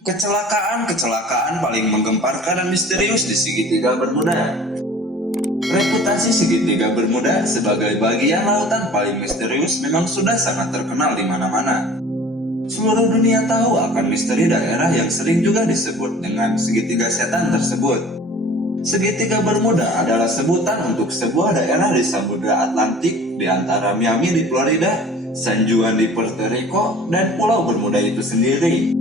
Kecelakaan paling menggemparkan dan misterius di segitiga Bermuda. Reputasi segitiga Bermuda sebagai bagian lautan paling misterius memang sudah sangat terkenal di mana-mana. Seluruh dunia tahu akan misteri daerah yang sering juga disebut dengan segitiga setan tersebut. Segitiga Bermuda adalah sebutan untuk sebuah daerah di Samudra Atlantik di antara Miami di Florida, San Juan di Puerto Rico, dan Pulau Bermuda itu sendiri.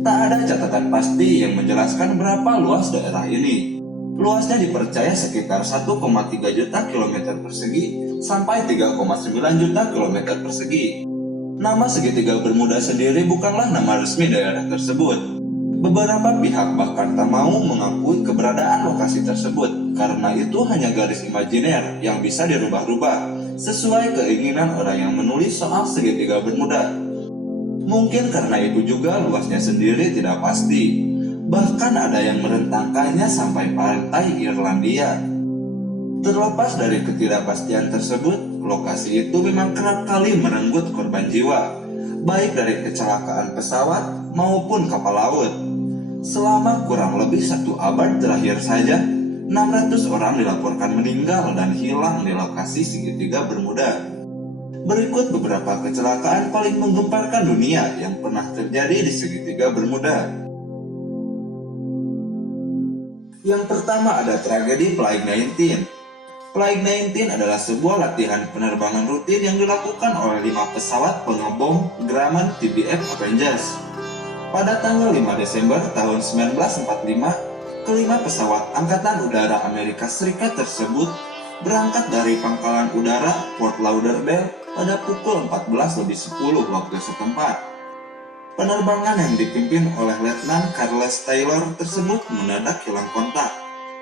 Tak ada catatan pasti yang menjelaskan berapa luas daerah ini. Luasnya dipercaya sekitar 1,3 juta kilometer persegi sampai 3,9 juta kilometer persegi. Nama segitiga Bermuda sendiri bukanlah nama resmi daerah tersebut. Beberapa pihak bahkan tak mau mengakui keberadaan lokasi tersebut karena itu hanya garis imajiner yang bisa dirubah-rubah sesuai keinginan orang yang menulis soal segitiga Bermuda. Mungkin karena itu juga luasnya sendiri tidak pasti. Bahkan ada yang merentangkannya sampai pantai Irlandia. Terlepas dari ketidakpastian tersebut, lokasi itu memang kerap kali merenggut korban jiwa, baik dari kecelakaan pesawat maupun kapal laut. Selama kurang lebih 1 abad terakhir saja, 600 orang dilaporkan meninggal dan hilang di lokasi segitiga Bermuda. Berikut beberapa kecelakaan paling menggemparkan dunia yang pernah terjadi di segitiga Bermuda. Yang pertama ada tragedi Flight 19. Flight 19 adalah sebuah latihan penerbangan rutin yang dilakukan oleh 5 pesawat pengebom Grumman TBF Avengers. Pada tanggal 5 Desember tahun 1945, kelima pesawat Angkatan Udara Amerika Serikat tersebut berangkat dari pangkalan udara Fort Lauderdale pada pukul 14:10 waktu setempat. Penerbangan yang dipimpin oleh Letnan Carles Taylor tersebut mendadak hilang kontak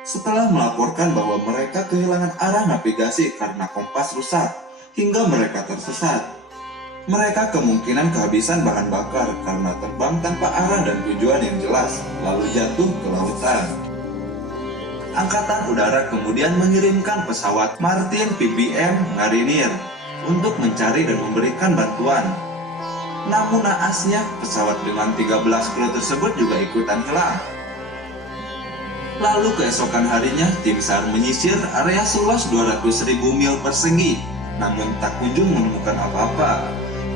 setelah melaporkan bahwa mereka kehilangan arah navigasi karena kompas rusak hingga mereka tersesat. Mereka kemungkinan kehabisan bahan bakar karena terbang tanpa arah dan tujuan yang jelas, lalu jatuh ke lautan. Angkatan Udara kemudian mengirimkan pesawat Martin PBM Mariner untuk mencari dan memberikan bantuan. Namun naasnya, pesawat dengan 13 kru tersebut juga ikutan hilang. Lalu keesokan harinya, tim SAR menyisir area seluas 200.000 mil persegi, namun tak kunjung menemukan apa-apa.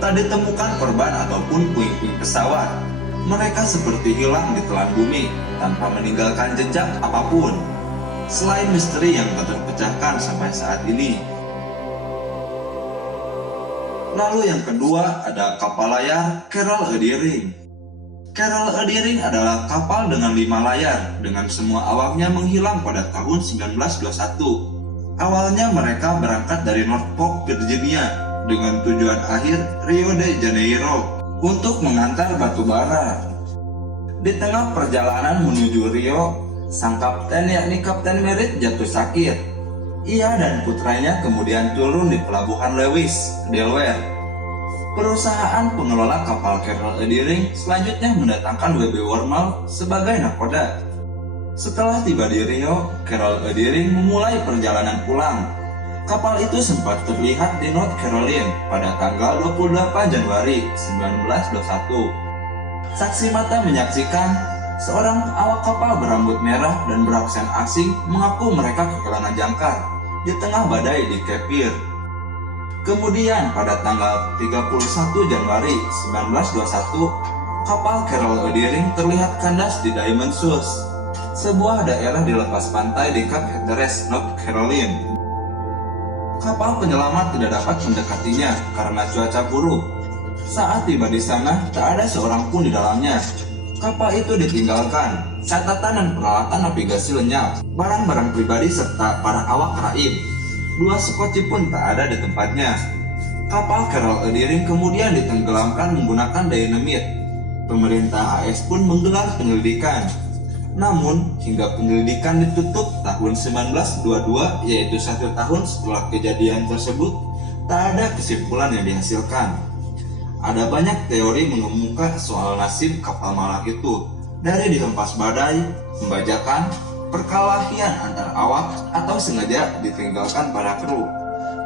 Tak ditemukan korban ataupun puing-puing pesawat. Mereka seperti hilang di telan bumi, tanpa meninggalkan jejak apapun. Selain misteri yang tak terpecahkan sampai saat ini. Lalu yang kedua ada kapal layar Carol A. Deering. Carol A. Deering adalah kapal dengan 5 layar, dengan semua awaknya menghilang pada tahun 1921. Awalnya mereka berangkat dari Norfolk, Virginia, dengan tujuan akhir Rio de Janeiro untuk mengantar batu bara. Di tengah perjalanan menuju Rio, sang kapten yakni Kapten Merritt jatuh sakit. Ia dan putranya kemudian turun di pelabuhan Lewis, Delaware. Perusahaan pengelola kapal Carol A. Deering selanjutnya mendatangkan W.B. Wormald sebagai nakoda. Setelah tiba di Rio, Carol A. Deering memulai perjalanan pulang. Kapal itu sempat terlihat di North Carolina pada tanggal 28 Januari 1921. Saksi mata menyaksikan seorang awak kapal berambut merah dan beraksen asing mengaku mereka kehilangan jangkar di tengah badai di Cape Fear. Kemudian pada tanggal 31 Januari 1921, kapal Carol A. Deering terlihat kandas di Diamond Shoes, sebuah daerah di lepas pantai di Cape Hatteras, North Carolina. Kapal penyelamat tidak dapat mendekatinya karena cuaca buruk. Saat tiba di sana, tak ada seorang pun di dalamnya. Kapal itu ditinggalkan, catatan dan peralatan navigasi lenyap, barang-barang pribadi serta para awak raib. 2 sekoci pun tak ada di tempatnya. Kapal Carol A. Deering kemudian ditenggelamkan menggunakan dynamit. Pemerintah AS pun menggelar penyelidikan. Namun, hingga penyelidikan ditutup tahun 1922, yaitu 1 tahun setelah kejadian tersebut, tak ada kesimpulan yang dihasilkan. Ada banyak teori mengemuka soal nasib kapal malang itu, dari dihempas badai, pembajakan, perkelahian antar awak, atau sengaja ditinggalkan para kru.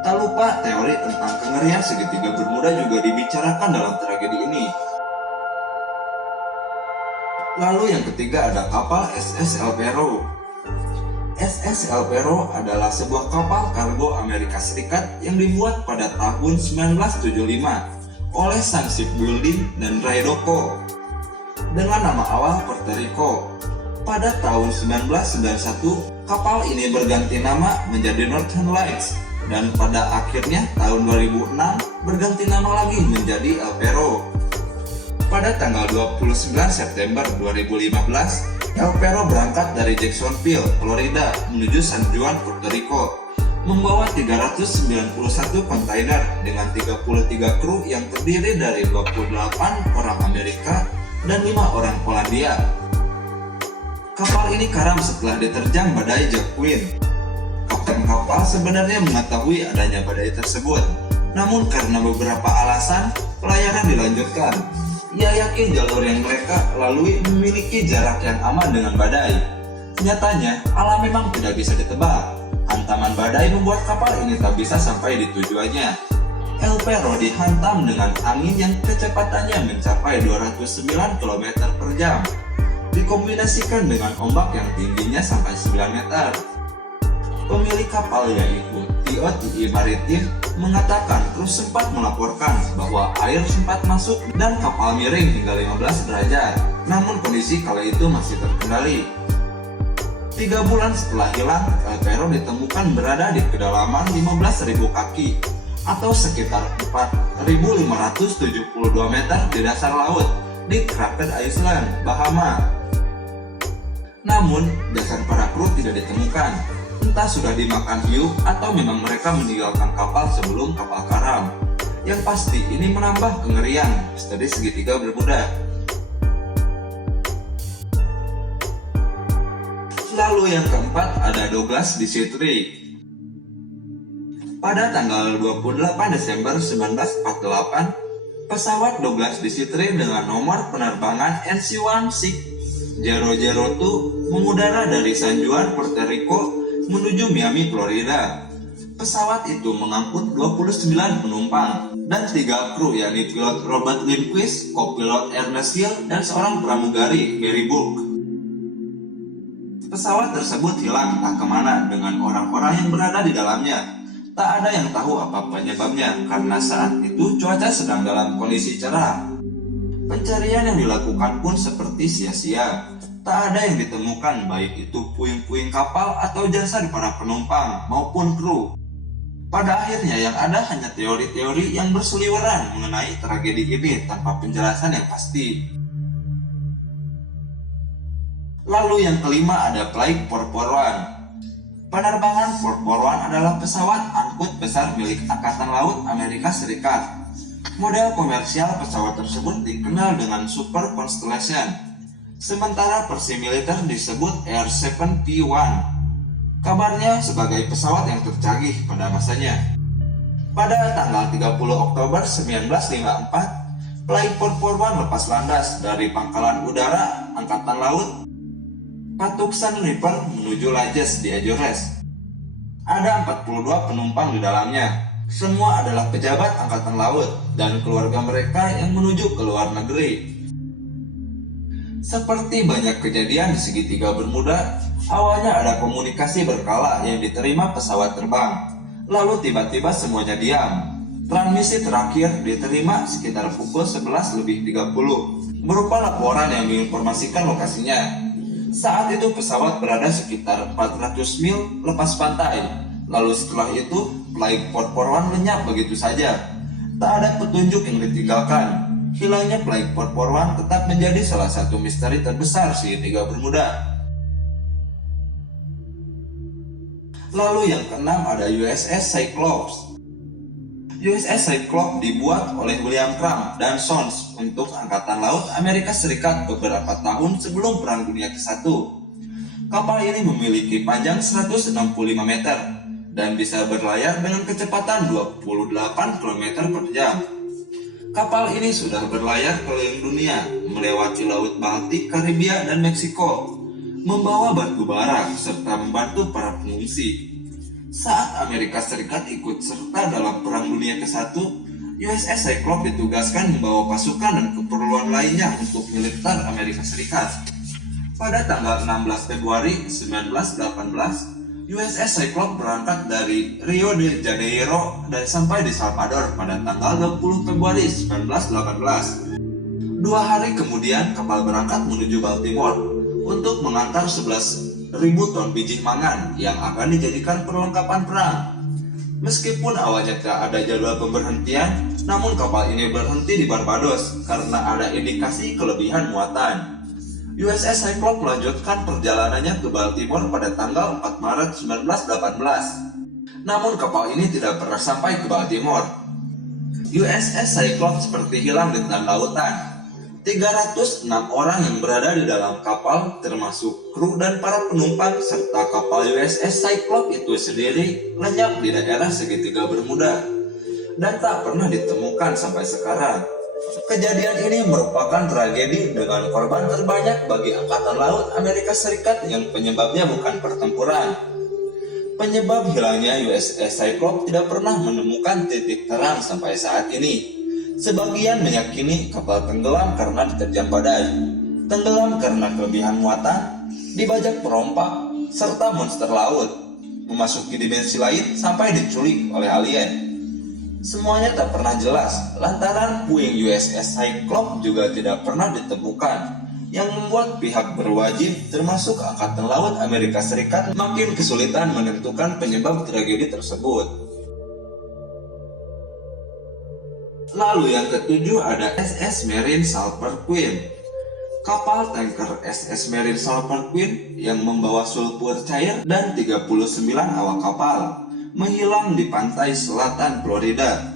Tak lupa teori tentang kengerian segitiga Bermuda juga dibicarakan dalam tragedi ini. Lalu yang ketiga ada kapal SS El Perro. SS El Perro adalah sebuah kapal kargo Amerika Serikat yang dibuat pada tahun 1975 oleh sang shipbuilding dan Raidoco dengan nama awal Puerto Rico. Pada tahun 1991, kapal ini berganti nama menjadi Northern Lights dan pada akhirnya tahun 2006 berganti nama lagi menjadi El Perro. Pada tanggal 29 September 2015, El Perro berangkat dari Jacksonville, Florida menuju San Juan, Puerto Rico, membawa 391 kontainer dengan 33 kru yang terdiri dari 28 orang Amerika dan 5 orang Polandia. Kapal ini karam setelah diterjang badai Jacqueline. Kapten kapal sebenarnya mengetahui adanya badai tersebut, namun karena beberapa alasan, pelayaran dilanjutkan. Ia yakin jalur yang mereka lalui memiliki jarak yang aman dengan badai. Nyatanya, alam memang tidak bisa ditebak. Hantaman badai membuat kapal ini tak bisa sampai di tujuannya. El Perro dihantam dengan angin yang kecepatannya mencapai 209 km per jam, dikombinasikan dengan ombak yang tingginya sampai 9 meter. Pemilik kapal yaitu TOTI Maritim mengatakan kru sempat melaporkan bahwa air sempat masuk dan kapal miring hingga 15 derajat, namun kondisi kala itu masih terkendali. 3 bulan setelah hilang, El Perro ditemukan berada di kedalaman 15.000 kaki atau sekitar 4.572 meter di dasar laut di Crooked Island, Bahama. Namun, jasad para kru tidak ditemukan. Entah sudah dimakan hiu atau memang mereka meninggalkan kapal sebelum kapal karam. Yang pasti ini menambah kengerian misteri segitiga Bermuda. Lalu yang keempat ada Douglas DC-3. Pada tanggal 28 Desember 1948, pesawat Douglas DC-3 dengan nomor penerbangan NC-16 002 mengudara dari San Juan, Puerto Rico menuju Miami, Florida. Pesawat itu mengangkut 29 penumpang dan 3 kru, yakni pilot Robert Lindquist, kopilot Ernest Hill, dan seorang pramugari, Mary Burke. Pesawat tersebut hilang entah kemana dengan orang-orang yang berada di dalamnya. Tak ada yang tahu apa penyebabnya karena saat itu cuaca sedang dalam kondisi cerah. Pencarian yang dilakukan pun seperti sia-sia. Tak ada yang ditemukan, baik itu puing-puing kapal atau jasad para penumpang maupun kru. Pada akhirnya yang ada hanya teori-teori yang berseliweran mengenai tragedi ini tanpa penjelasan yang pasti. Lalu yang kelima ada Flight 441. Penerbangan 441 adalah pesawat angkut besar milik Angkatan Laut Amerika Serikat. Model komersial pesawat tersebut dikenal dengan Super Constellation. Sementara versi militer disebut Air-71. Kabarnya sebagai pesawat yang tercanggih pada masanya. Pada tanggal 30 Oktober 1954, Flight 441 lepas landas dari pangkalan udara Angkatan Laut Patuxent River menuju Lajes di Azores. Ada 42 penumpang di dalamnya. Semua adalah pejabat Angkatan Laut dan keluarga mereka yang menuju ke luar negeri. Seperti banyak kejadian di segitiga Bermuda, awalnya ada komunikasi berkala yang diterima pesawat terbang. Lalu tiba-tiba semuanya diam. Transmisi terakhir diterima sekitar pukul 11:30, berupa laporan yang menginformasikan lokasinya. Saat itu pesawat berada sekitar 400 mil lepas pantai. Lalu setelah itu, Flight 441 lenyap begitu saja. Tak ada petunjuk yang ditinggalkan. Hilangnya Flight 441 tetap menjadi salah satu misteri terbesar segitiga Bermuda. Lalu yang keenam ada USS Cyclops. USS Cyclops dibuat oleh William Cram dan Sons untuk Angkatan Laut Amerika Serikat beberapa tahun sebelum Perang Dunia ke-1. Kapal ini memiliki panjang 165 meter dan bisa berlayar dengan kecepatan 28 km per jam. Kapal ini sudah berlayar keliling dunia, melewati Laut Baltik, Karibia, dan Meksiko, membawa batu bara serta membantu para pengungsi. Saat Amerika Serikat ikut serta dalam Perang Dunia ke-1, USS Cyclops ditugaskan membawa pasukan dan keperluan lainnya untuk militer Amerika Serikat. Pada tanggal 16 Februari 1918, USS Cyclops berangkat dari Rio de Janeiro dan sampai di Salvador pada tanggal 20 Februari 1918. 2 hari kemudian kapal berangkat menuju Baltimore untuk mengantar 11.000 ton biji mangan yang akan dijadikan perlengkapan perang. Meskipun awalnya tak ada jadwal pemberhentian, namun kapal ini berhenti di Barbados karena ada indikasi kelebihan muatan. USS Cyclops melanjutkan perjalanannya ke Baltimore pada tanggal 4 Maret 1918. Namun kapal ini tidak pernah sampai ke Baltimore. USS Cyclops seperti hilang di tengah lautan. 306 orang yang berada di dalam kapal, termasuk kru dan para penumpang, serta kapal USS Cyclops itu sendiri lenyap di daerah segitiga Bermuda dan tak pernah ditemukan sampai sekarang. Kejadian ini merupakan tragedi dengan korban terbanyak bagi Angkatan Laut Amerika Serikat yang penyebabnya bukan pertempuran. Penyebab hilangnya USS Cyclops tidak pernah menemukan titik terang sampai saat ini. Sebagian meyakini kapal tenggelam karena diterjang badai, tenggelam karena kelebihan muatan, dibajak perompak, serta monster laut, memasuki dimensi lain sampai diculik oleh alien. Semuanya tak pernah jelas, lantaran puing USS Cyclops juga tidak pernah ditemukan, yang membuat pihak berwajib termasuk Angkatan Laut Amerika Serikat makin kesulitan menentukan penyebab tragedi tersebut. Lalu yang ketujuh ada SS Marine Sulphur Queen. Kapal tanker SS Marine Sulphur Queen yang membawa sulfur cair dan 39 awak kapal menghilang di pantai selatan Florida.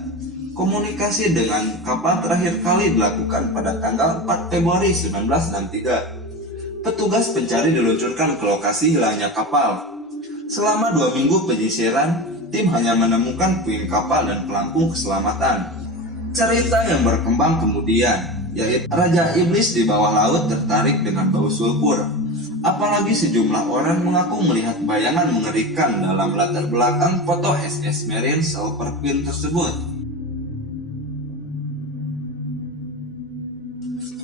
Komunikasi dengan kapal terakhir kali dilakukan pada tanggal 4 Februari 1963. Petugas pencari diluncurkan ke lokasi hilangnya kapal. Selama 2 minggu penyisiran, tim hanya menemukan puing kapal dan pelampung keselamatan. Cerita yang berkembang kemudian, yaitu Raja Iblis di bawah laut tertarik dengan bau sulfur. Apalagi sejumlah orang mengaku melihat bayangan mengerikan dalam latar belakang foto SS Marine Sulphur Queen tersebut.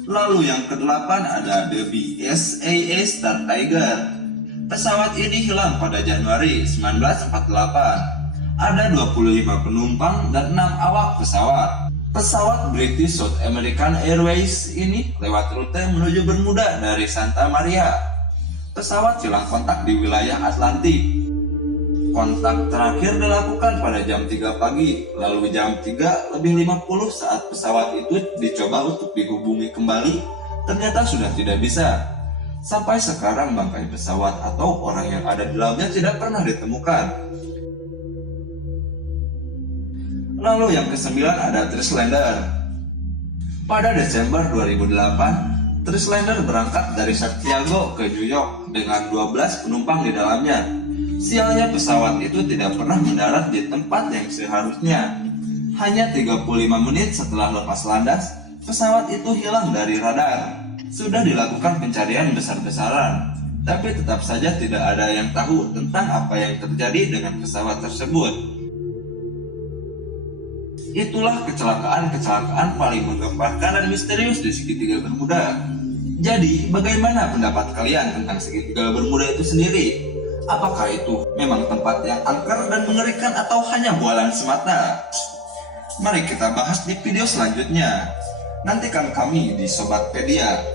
Lalu yang kedelapan ada The BSAA Star Tiger. Pesawat ini hilang pada Januari 1948. Ada 25 penumpang dan 6 awak pesawat. Pesawat British South American Airways ini lewat rute menuju Bermuda dari Santa Maria. Pesawat hilang kontak di wilayah Atlantik. Kontak terakhir dilakukan pada jam 3 pagi, lalu jam 3:50 saat pesawat itu dicoba untuk dihubungi kembali, ternyata sudah tidak bisa. Sampai sekarang bangkai pesawat atau orang yang ada di dalamnya tidak pernah ditemukan. Lalu yang kesembilan ada Trislander. Pada Desember 2008, Trislander berangkat dari Santiago ke New York dengan 12 penumpang di dalamnya. Sialnya pesawat itu tidak pernah mendarat di tempat yang seharusnya. Hanya 35 menit setelah lepas landas, pesawat itu hilang dari radar. Sudah dilakukan pencarian besar-besaran, tapi tetap saja tidak ada yang tahu tentang apa yang terjadi dengan pesawat tersebut. Itulah kecelakaan-kecelakaan paling menggemparkan dan misterius di segitiga Bermuda. Jadi, bagaimana pendapat kalian tentang segitiga Bermuda itu sendiri? Apakah itu memang tempat yang angker dan mengerikan atau hanya bualan semata? Mari kita bahas di video selanjutnya. Nantikan kami di Sobatpedia.